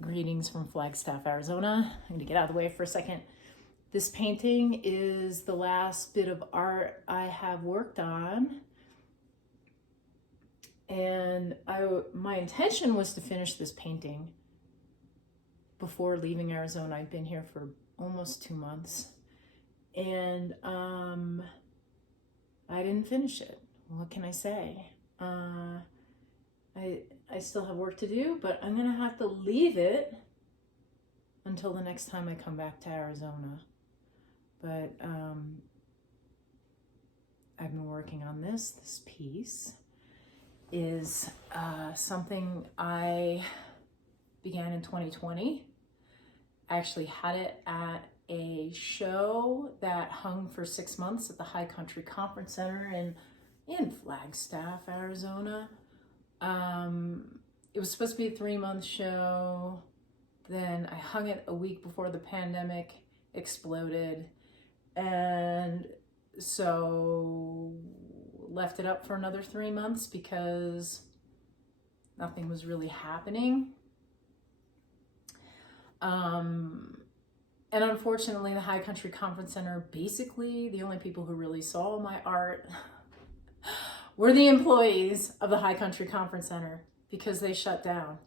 Greetings from Flagstaff, Arizona. I'm going to get out of the way for a second. This painting is the last bit of art I have worked on. And my intention was to finish this painting before leaving Arizona. I've been here for almost 2 months. And I didn't finish it. What can I say? I still have work to do, but I'm gonna have to leave it until the next time I come back to Arizona. But I've been working on this. This piece is something I began in 2020. I actually had it at a show that hung for 6 months at the High Country Conference Center in Flagstaff, Arizona. It was supposed to be a 3-month show. Then I hung it a week before the pandemic exploded. And so left it up for another 3 months because nothing was really happening. And unfortunately, the High Country Conference Center, basically the only people who really saw my art were the employees of the High Country Conference Center because they shut down.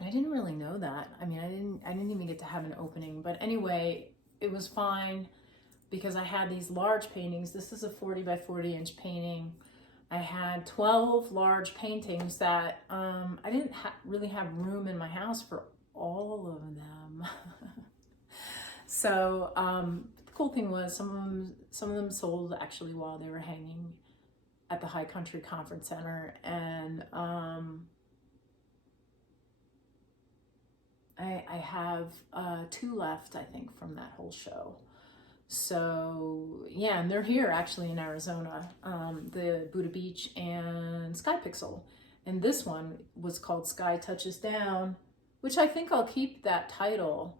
I didn't really know that. I mean, I didn't even get to have an opening. But anyway, it was fine because I had these large paintings. This is a 40 by 40 inch painting. I had 12 large paintings that I didn't really have room in my house for all of them. So the cool thing was some of them sold actually while they were hanging at the High Country Conference Center, and I have 2 left, I think, from that whole show. So yeah, and they're here actually in Arizona, the Buddha Beach and Sky Pixel. And this one was called Sky Touches Down, which I think I'll keep that title.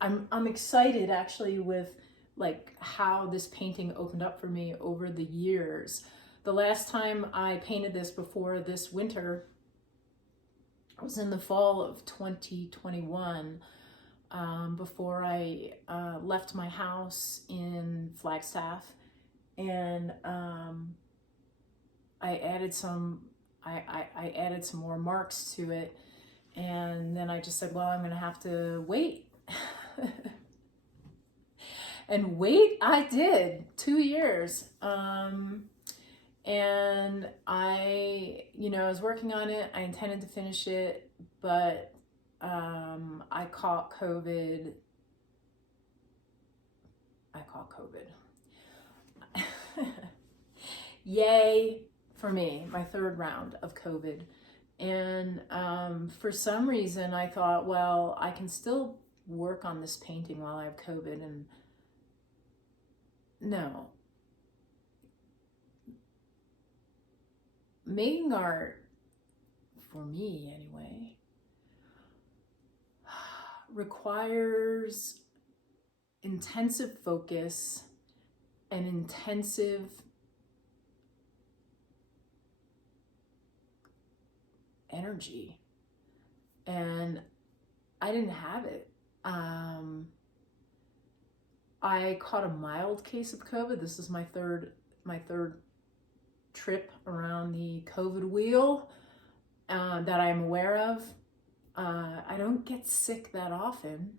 I'm excited actually with like how this painting opened up for me over the years. The last time I painted this before this winter was in the fall of 2021, before I left my house in Flagstaff, and I added some more marks to it, and then I just said, well, I'm gonna have to wait. And wait I did, 2 years. And I was working on it. I intended to finish it, but I caught COVID. Yay for me, my 3rd round of COVID. And for some reason I thought, well, I can still work on this painting while I have COVID. And no. Making art, for me anyway, requires intensive focus and intensive energy. And I didn't have it. I caught a mild case of COVID. This is my third trip around the COVID wheel that I'm aware of. I don't get sick that often,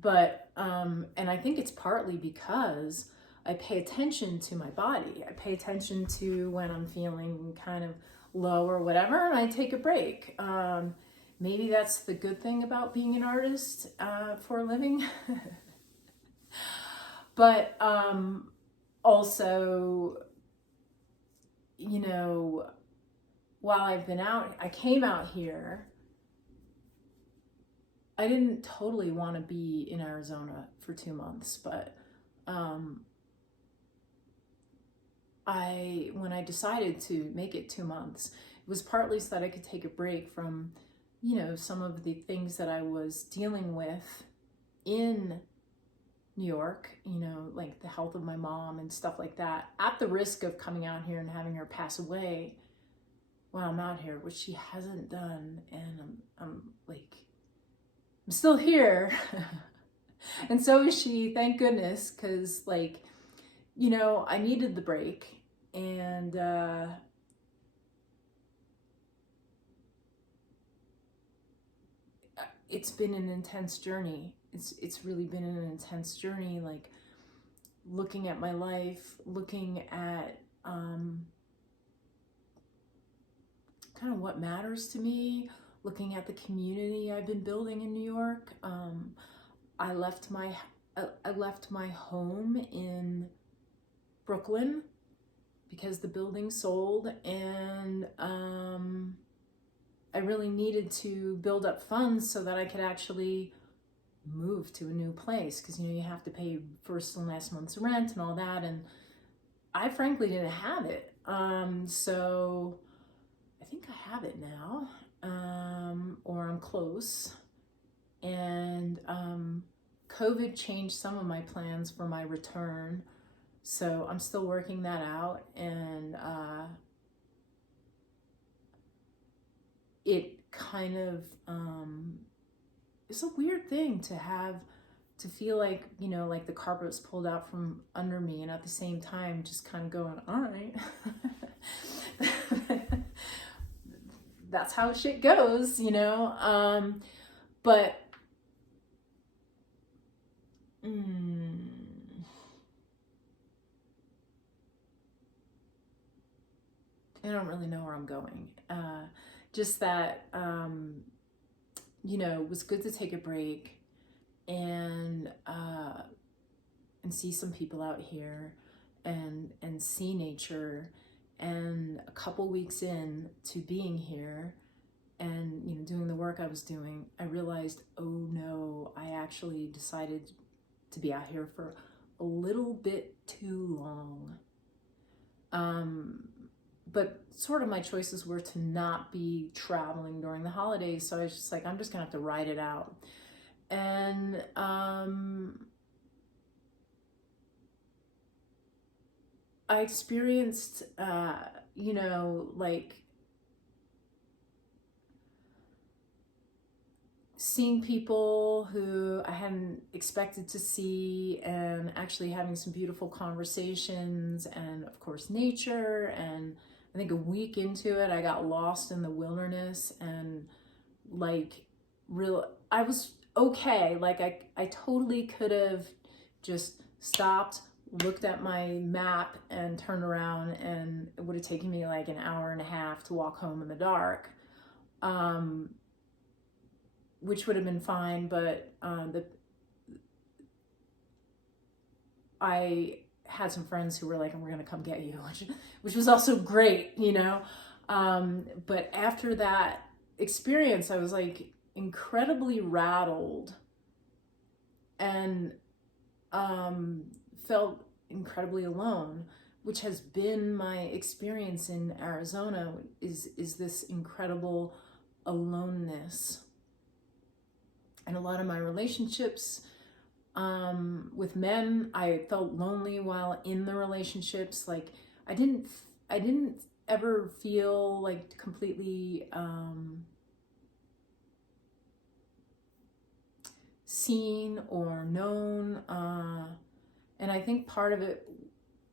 but and I think it's partly because I pay attention to my body. I pay attention to when I'm feeling kind of low or whatever, and I take a break. Maybe that's the good thing about being an artist for a living. But also, while I've been out, I came out here. I didn't totally want to be in Arizona for 2 months, but when I decided to make it 2 months, it was partly so that I could take a break from, some of the things that I was dealing with in New York, like the health of my mom and stuff like that, at the risk of coming out here and having her pass away. while I'm out here, which she hasn't done. And I'm like, I'm still here. And so is she, thank goodness, because like, you know, I needed the break. And it's been an intense journey. It's really been an intense journey, like looking at my life, looking at kind of what matters to me, looking at the community I've been building in New York. I left my home in Brooklyn because the building sold, and I really needed to build up funds so that I could actually move to a new place, because you know you have to pay first and last month's rent and all that, and I frankly didn't have it. So I think I have it now, or I'm close. And COVID changed some of my plans for my return, so I'm still working that out. And it kind of it's a weird thing to feel like, you know, like the carpet was pulled out from under me, and at the same time just kind of going, all right. That's how shit goes, you know. But I don't really know where I'm going. Just that, you know, it was good to take a break and see some people out here and see nature. And a couple weeks in to being here and, you know, doing the work I was doing, I realized, oh no, I actually decided to be out here for a little bit too long. But sort of my choices were to not be traveling during the holidays, so I was just like, I'm just gonna have to ride it out. And I experienced, you know, like seeing people who I hadn't expected to see, and actually having some beautiful conversations, and of course nature. And I think a week into it, I got lost in the wilderness, and like I was okay. Like I totally could have just stopped, looked at my map and turned around, and it would have taken me like an hour and a half to walk home in the dark. Which would have been fine, but I had some friends who were like, we're gonna come get you, which was also great, you know. But after that experience, I was like incredibly rattled, and felt incredibly alone, which has been my experience in Arizona, is this incredible aloneness. And a lot of my relationships with men, I felt lonely while in the relationships. Like I didn't ever feel like completely seen or known. And I think part of it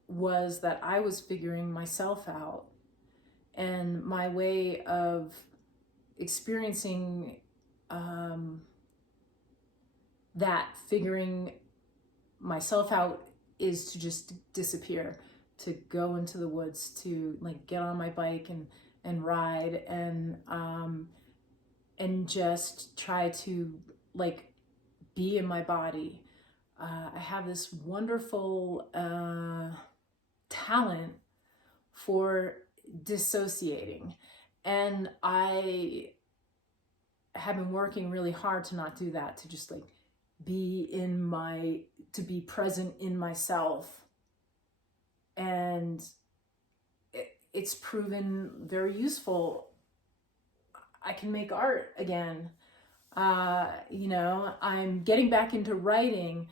was that I was figuring myself out, and my way of experiencing that figuring myself out is to just disappear, to go into the woods, to like get on my bike and ride, and just try to like be in my body. I have this wonderful talent for dissociating, and I have been working really hard to not do that, to just like to be present in myself. And it's proven very useful. I can make art again. You know, I'm getting back into writing.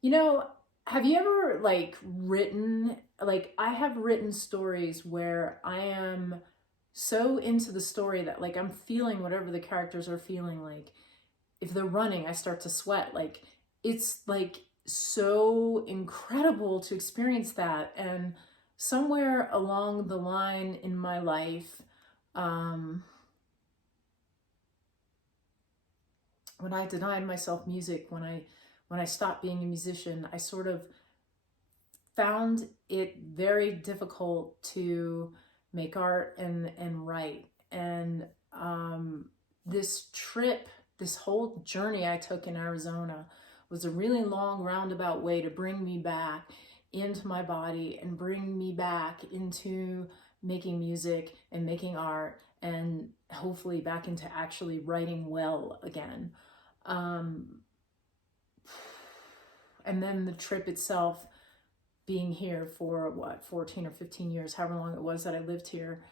You know, have you ever like written, like I have written stories where I am so into the story that like I'm feeling whatever the characters are feeling. Like if they're running, I start to sweat. Like it's like so incredible to experience that. And somewhere along the line in my life, when I denied myself music, when I stopped being a musician, I sort of found it very difficult to make art and write. And this trip, this whole journey I took in Arizona was a really long roundabout way to bring me back into my body and bring me back into making music and making art, and hopefully back into actually writing well again. And then the trip itself, being here for what, 14 or 15 years, however long it was that I lived here,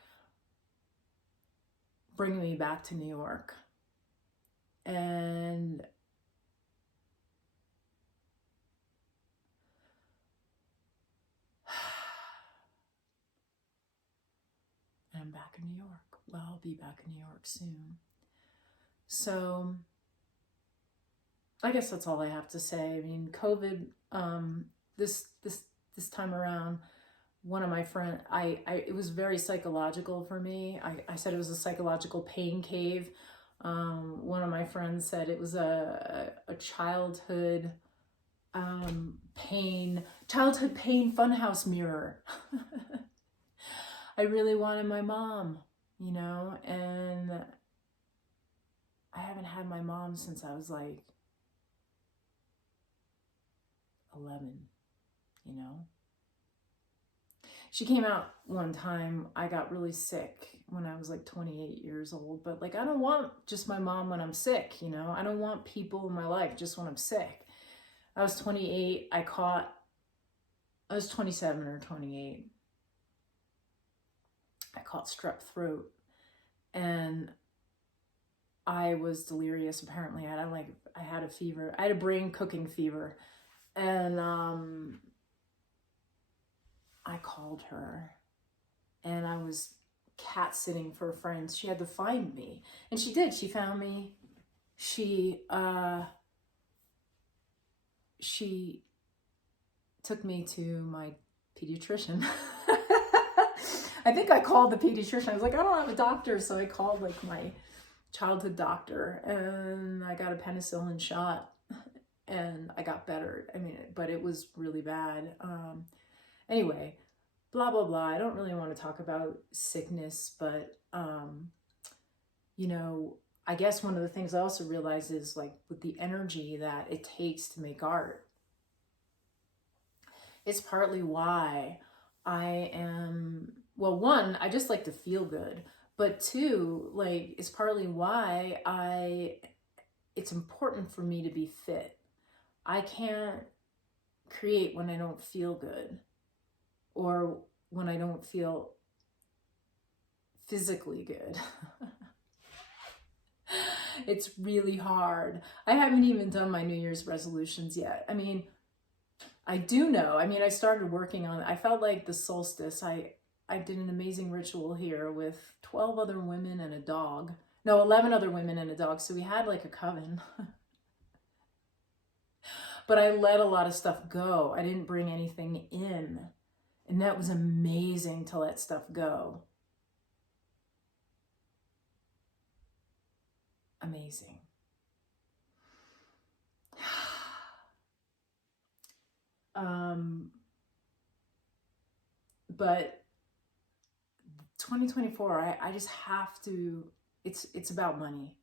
bringing me back to New York. And I'm back in New York. Well, I'll be back in New York soon. So I guess that's all I have to say. I mean, COVID, this time around, one of my friends, it was very psychological for me. I said it was a psychological pain cave. One of my friends said it was a childhood pain funhouse mirror. I really wanted my mom, you know, and I haven't had my mom since I was like 11, you know. She came out one time. I got really sick when I was like 28 years old, but like I don't want just my mom when I'm sick, you know. I don't want people in my life just when I'm sick. I was 28. I was 27 or 28. I caught strep throat and I was delirious. Apparently I had a fever. I had a brain cooking fever, and I called her, and I was cat sitting for a friend. She had to find me, and she did. She found me. She took me to my pediatrician. I think I called the pediatrician. I was like, I don't have a doctor, so I called like my childhood doctor, and I got a penicillin shot, and I got better. I mean, but it was really bad. Anyway, blah, blah, blah. I don't really want to talk about sickness, but, you know, I guess one of the things I also realized is like with the energy that it takes to make art, it's partly why I am, well, one, I just like to feel good, but two, like, it's partly why it's important for me to be fit. I can't create when I don't feel good, or when I don't feel physically good. It's really hard. I haven't even done my New Year's resolutions yet. I mean, I do know. I mean, I started working on it. I felt like the solstice, I did an amazing ritual here with 12 other women and a dog. No, 11 other women and a dog. So we had like a coven. But I let a lot of stuff go. I didn't bring anything in. And that was amazing to let stuff go. Amazing. But 2024, I just have to, it's about money.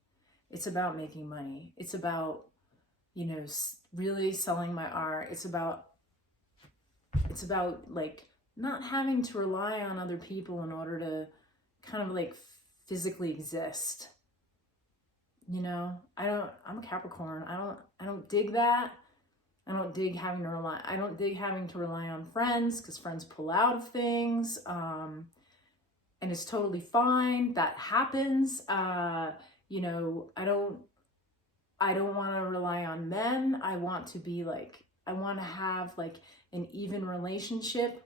It's about making money. It's about, you know, really selling my art. It's about like not having to rely on other people in order to kind of like physically exist. You know, I'm a Capricorn. I don't dig that. I don't dig having to rely on friends, because friends pull out of things. And it's totally fine. That happens. You know, I don't want to rely on men. I want to have like an even relationship.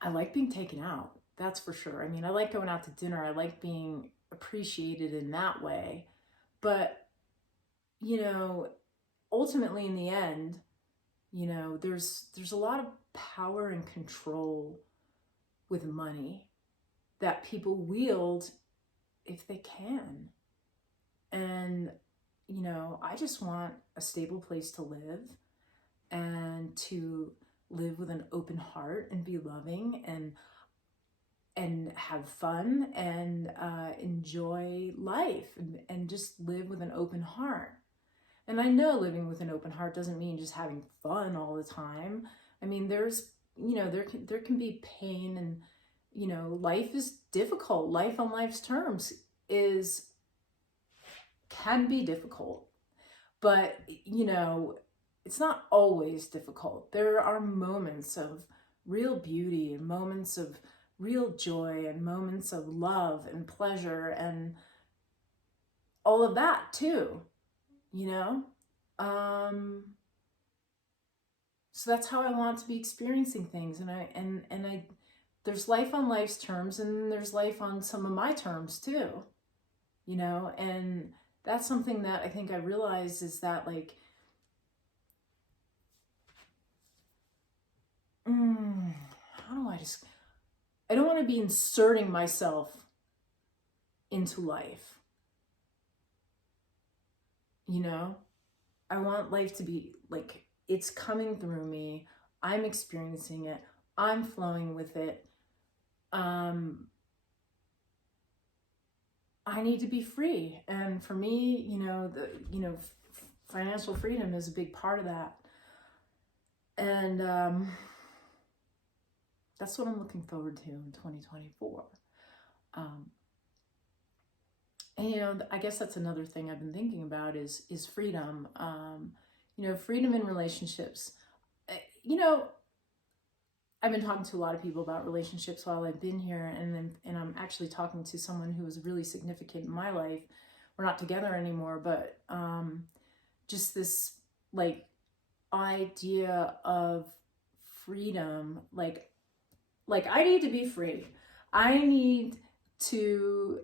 I like being taken out. That's for sure. I mean, I like going out to dinner. I like being appreciated in that way. But, you know, ultimately in the end, you know, there's a lot of power and control with money that people wield if they can. And, you know, I just want a stable place to live and to live with an open heart and be loving and have fun and enjoy life and just live with an open heart. And I know living with an open heart doesn't mean just having fun all the time. I mean, there's, you know, there can be pain and, you know, life is difficult. Life on life's terms can be difficult. But, you know, it's not always difficult. There are moments of real beauty and moments of real joy and moments of love and pleasure and all of that too, you know? So that's how I want to be experiencing things. And I there's life on life's terms and there's life on some of my terms too, you know? And that's something that I think I realized is that, like, how do I don't want to be inserting myself into life, you know? I want life to be like, it's coming through me. I'm experiencing it. I'm flowing with it. I need to be free. And for me, you know, financial freedom is a big part of that. And that's what I'm looking forward to in 2024. And, you know, I guess that's another thing I've been thinking about is freedom. You know, freedom in relationships. You know, I've been talking to a lot of people about relationships while I've been here, and I'm actually talking to someone who was really significant in my life. We're not together anymore, but just this, like, idea of freedom, like I need to be free. I need to,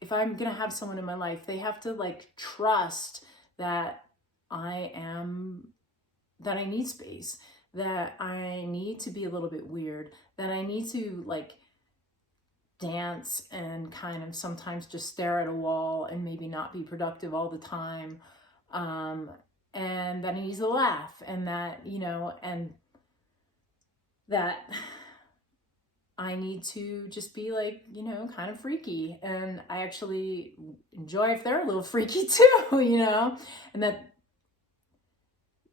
if I'm gonna have someone in my life, they have to, like, trust that I need space, that I need to be a little bit weird, that I need to, like, dance and kind of sometimes just stare at a wall and maybe not be productive all the time. And that I need to laugh, and that, you know, and that I need to just be, like, you know, kind of freaky. And I actually enjoy if they're a little freaky too, you know, and that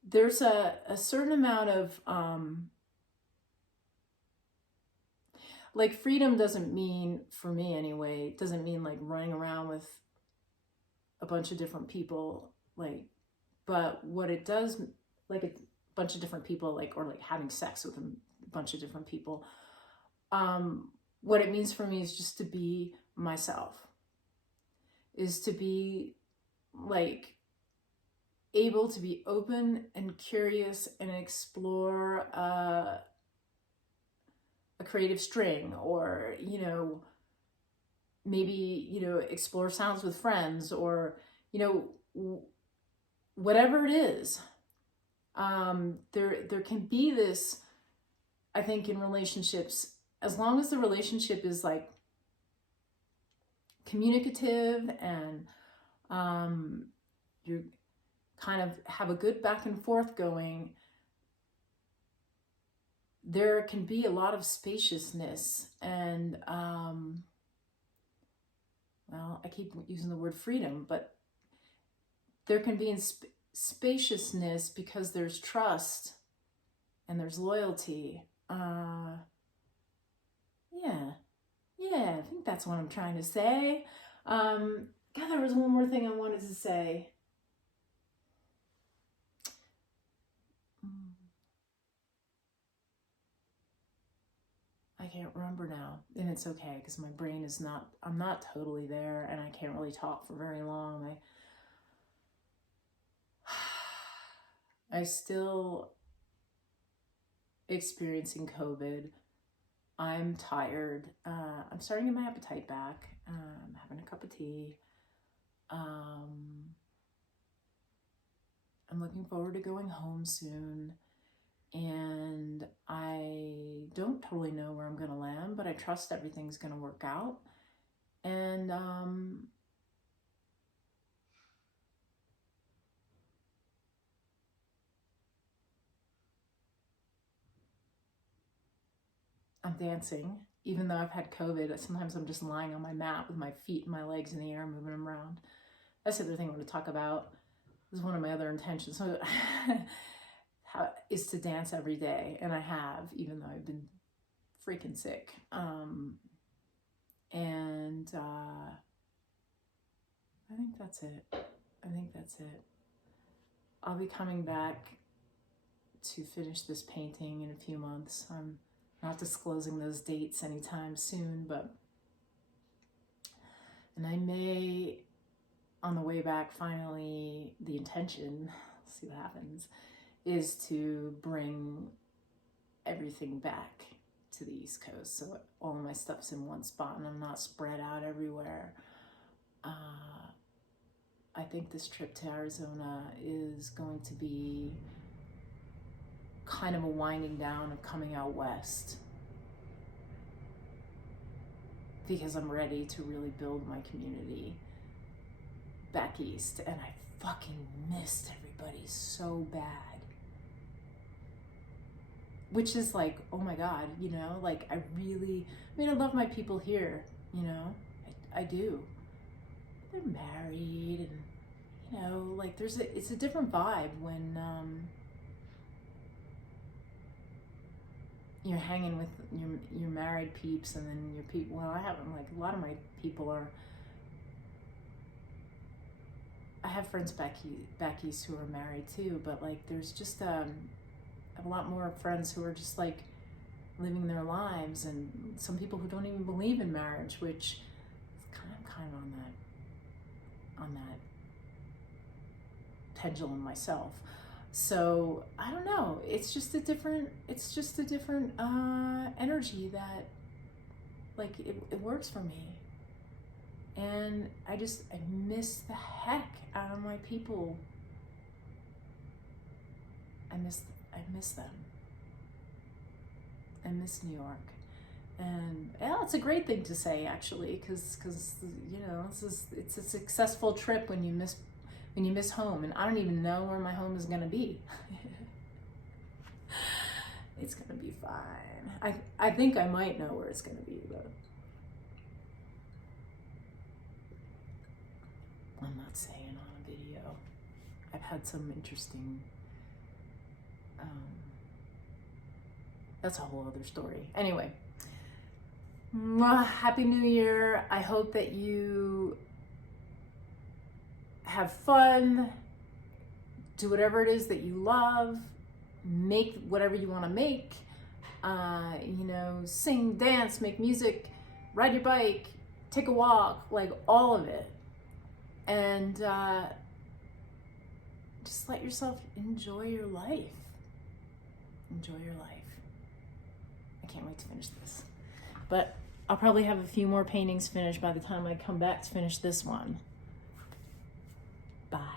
there's a certain amount of, like, freedom doesn't mean, for me anyway, it doesn't mean like running around with a bunch of different people, like, but what it does, like, a bunch of different people, like, or like having sex with a bunch of different people. What it means for me is just to be myself, is to be, like, able to be open and curious and explore a creative string, or, you know, maybe, you know, explore sounds with friends, or, you know, whatever it is. There can be this, I think, in relationships, as long as the relationship is, like, communicative and you kind of have a good back and forth going, there can be a lot of spaciousness and, well, I keep using the word freedom, but there can be spaciousness because there's trust and there's loyalty. Yeah, I think that's what I'm trying to say. God, there was one more thing I wanted to say. I can't remember now, and it's okay, because my brain is not, I'm not totally there, and I can't really talk for very long. I still experiencing COVID. I'm tired. I'm starting to get my appetite back. I'm having a cup of tea. I'm looking forward to going home soon. And I don't totally know where I'm going to land, but I trust everything's going to work out. And I'm dancing. Even though I've had COVID, sometimes I'm just lying on my mat with my feet and my legs in the air, moving them around. That's the other thing I want to talk about. This is one of my other intentions. So, is to dance every day. And I have, even though I've been freaking sick. And I think that's it. I'll be coming back to finish this painting in a few months. I'm not disclosing those dates anytime soon, and I may, on the way back, finally, the intention, see what happens, is to bring everything back to the East Coast. So all of my stuff's in one spot and I'm not spread out everywhere. I think this trip to Arizona is going to be kind of a winding down of coming out west, because I'm ready to really build my community back east, and I fucking missed everybody so bad. Which is like, oh my God, you know, like I love my people here, you know, I do. They're married, and you know, like it's a different vibe when you're hanging with your married peeps, and then your people. Well, I haven't, like, a lot of my people are. I have friends back east who are married too, but like there's just I have a lot more friends who are just like living their lives, and some people who don't even believe in marriage, which I'm kind of on that pendulum myself. So I don't know. It's just a different energy that, like, it works for me. And I miss the heck out of my people. I miss them. I miss New York. And yeah, it's a great thing to say, actually, because you know, it's a successful trip when you miss home. And I don't even know where my home is going to be. It's going to be fine. I think I might know where it's going to be, but I'm not saying on a video. I've had some interesting, that's a whole other story. Anyway, Happy New Year. I hope that you have fun, do whatever it is that you love, make whatever you want to make, you know, sing, dance, make music, ride your bike, take a walk, like all of it. And just let yourself enjoy your life. Enjoy your life. I can't wait to finish this. But I'll probably have a few more paintings finished by the time I come back to finish this one. Bye.